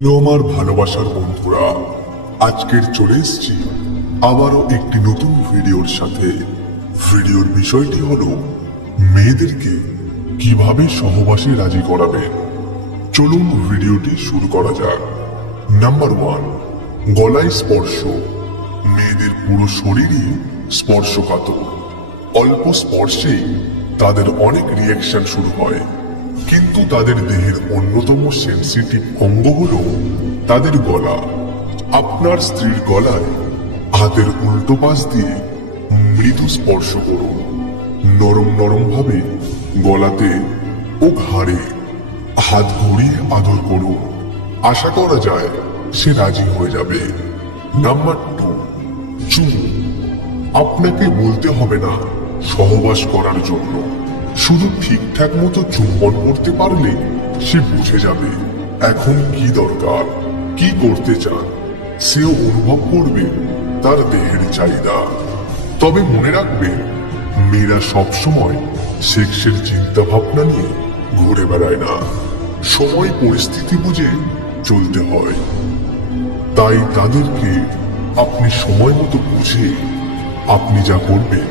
Hello আমার ভালোবাসার বন্ধুরা, আজকের চলে এসেছি আবারও একটি নতুন ভিডিওর সাথে। ভিডিওর বিষয়টি হলো মেয়েদেরকে কিভাবে সহবাসে রাজি করাবেন। চলুন ভিডিওটি শুরু করা যাক। নাম্বার 1, গলায় স্পর্শ। মেয়েদের পুরো শরীরই স্পর্শকাতর। অল্প স্পর্শেই তাদের অনেক রিয়াকশন শুরু হয়, কিন্তু তাদের দেহের অন্যতম সেনসিটিভ অঙ্গ হলো তাদের গলা। আপনার স্ত্রীর গলায় হাতের উল্টো পাশ দিয়ে মৃদু স্পর্শ করুন। নরম নরম ভাবে গলাতে ও ঘাড়ে হাত ঘুরিয়ে আদর করুন। আশা করা যায় সে রাজি হয়ে যাবে। নাম্বার 2, চুমু। আপনাকে বলতে হবে না সহবাস করার জন্য, শুধু ঠিকঠাক মতো চুম্বন করতে পারলে সে বুঝে যাবে এখন কি দরকার, কি করতে চান। সেও অনুভব করবে তার দেহের চাহিদা। তবে মনে রাখবেন, মেয়েরা সবসময় সেক্সের চিন্তা ভাবনা নিয়ে ঘুরে বেড়ায় না। সময় পরিস্থিতি বুঝে চলতে হয়। তাই তাদেরকে আপনি সময় মতো বুঝে আপনি যা করবেন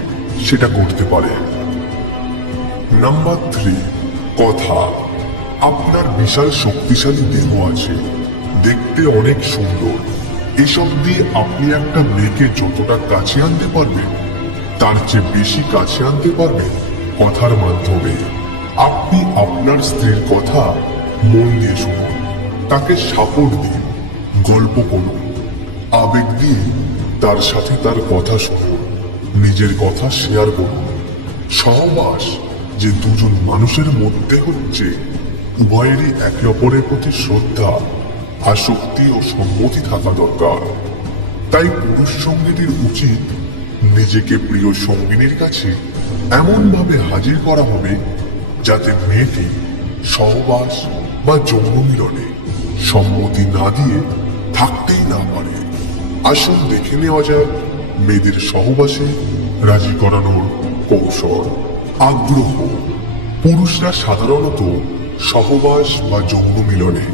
সেটা করতে পারেন। নাম্বার 3, কথা। আপনার বিশাল শক্তিশালী দেহ আছে, দেখতে অনেক সুন্দর। এসব দিয়ে আপনি একটা মেয়েকে যতটা কাছে আনতে পারবেন তার চেয়ে বেশি কাছে আনতে পারবেন কথার মাধ্যমে। আপনি আপনার স্ত্রীর কথা মন দিয়ে শুনুন, তাকে সাপোর্ট দিন, গল্প করুন, আবেগ দিয়ে তার সাথে তার কথা শুনুন, নিজের কথা শেয়ার করুন। সহবাস যে দুজন মানুষের মধ্যে হচ্ছে, উভয়েরই একে অপরের প্রতি শ্রদ্ধা, আসক্তি ও সম্মতি থাকা দরকার। তাই পুরুষ সঙ্গীটির উচিত নিজেকে প্রিয় সঙ্গিনীর কাছে এমন ভাবে হাজির করা হবে যাতে মেয়েটি সহবাস বা যৌন মিলনে সম্মতি না দিয়ে থাকতেই না পারে। আসুন দেখে নেওয়া যাক মেয়েদের সহবাসে রাজি করানোর কৌশল। আগ্রহ। পুরুষরা সাধারণত সহবাস বা যৌন মিলনে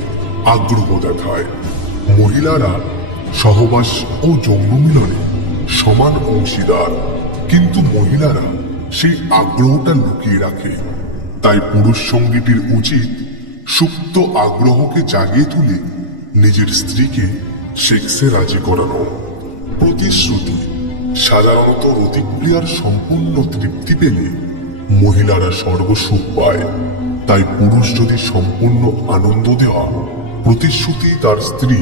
আগ্রহ দেখায়। মহিলারা সহবাস ও যৌন মিলনে সমান অংশীদার, কিন্তু মহিলারা সেই আগ্রহটা লুকিয়ে রাখে। তাই পুরুষ সঙ্গীটির উচিত সুপ্ত আগ্রহকে জাগিয়ে তুলে নিজের স্ত্রীকে সেক্সে রাজি করানো। প্রতিশ্রুতি। সাধারণত রতিক্রিয়ার সম্পূর্ণ তৃপ্তি পেলে মহিলারা সর্বসুখ পায়। তাই পুরুষ যদি সম্পূর্ণ আনন্দ দেওয়া প্রতিশ্রুতি তার স্ত্রী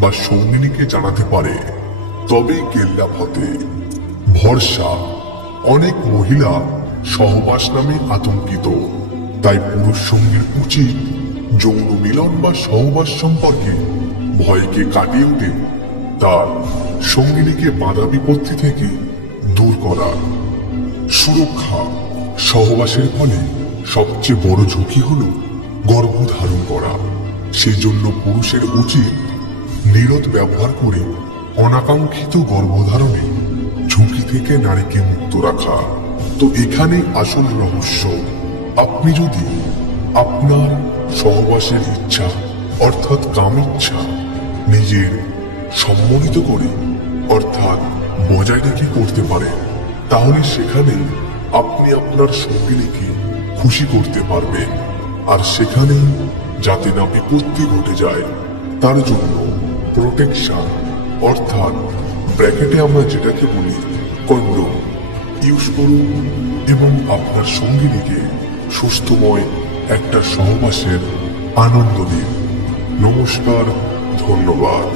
বা সঙ্গিনীকে জানাতে পারে তবেই কেল্লা ফতে। ভরসা। অনেক মহিলা সহবাস নামে আতঙ্কিত, তাই পুরুষ সঙ্গীর উচিত যৌন মিলন বা সহবাস সম্পর্কে ভয়কে কাটিয়ে উঠে তার সঙ্গিনীকে বাধা বিপত্তি থেকে দূর করা। সুরক্ষা। সহবাসের ফলে সবচেয়ে বড় ঝুঁকি হলো গর্ভধারণ করা। সেজন্য পুরুষের উচিত নিরোধ ব্যবহার করে অনাকাঙ্ক্ষিত গর্ভধারণে ঝুঁকি থেকে নারীকে মুক্ত রাখা। তো এখানে আসল রহস্য। আপনি যদি আপনার সহবাসের ইচ্ছা অর্থাৎ কামিচ্ছা নিজের সম্মোহিত করে অর্থাৎ বজায় রেখে করতে পারেন, তাহলে সেখানে আপনি আপনার সঙ্গিনীকে খুশি করতে পারবেন। আর সেখানে যাতে না বিপত্তি ঘটে যায় তার জন্য প্রোটেকশন অর্থাৎ ব্র্যাকেটে আমরা যেটাকে বলি কন্ডোম ইউজ করুন এবং আপনার সঙ্গিনীকে সুস্থময় একটা সহবাসের আনন্দ দিন। নমস্কার, ধন্যবাদ।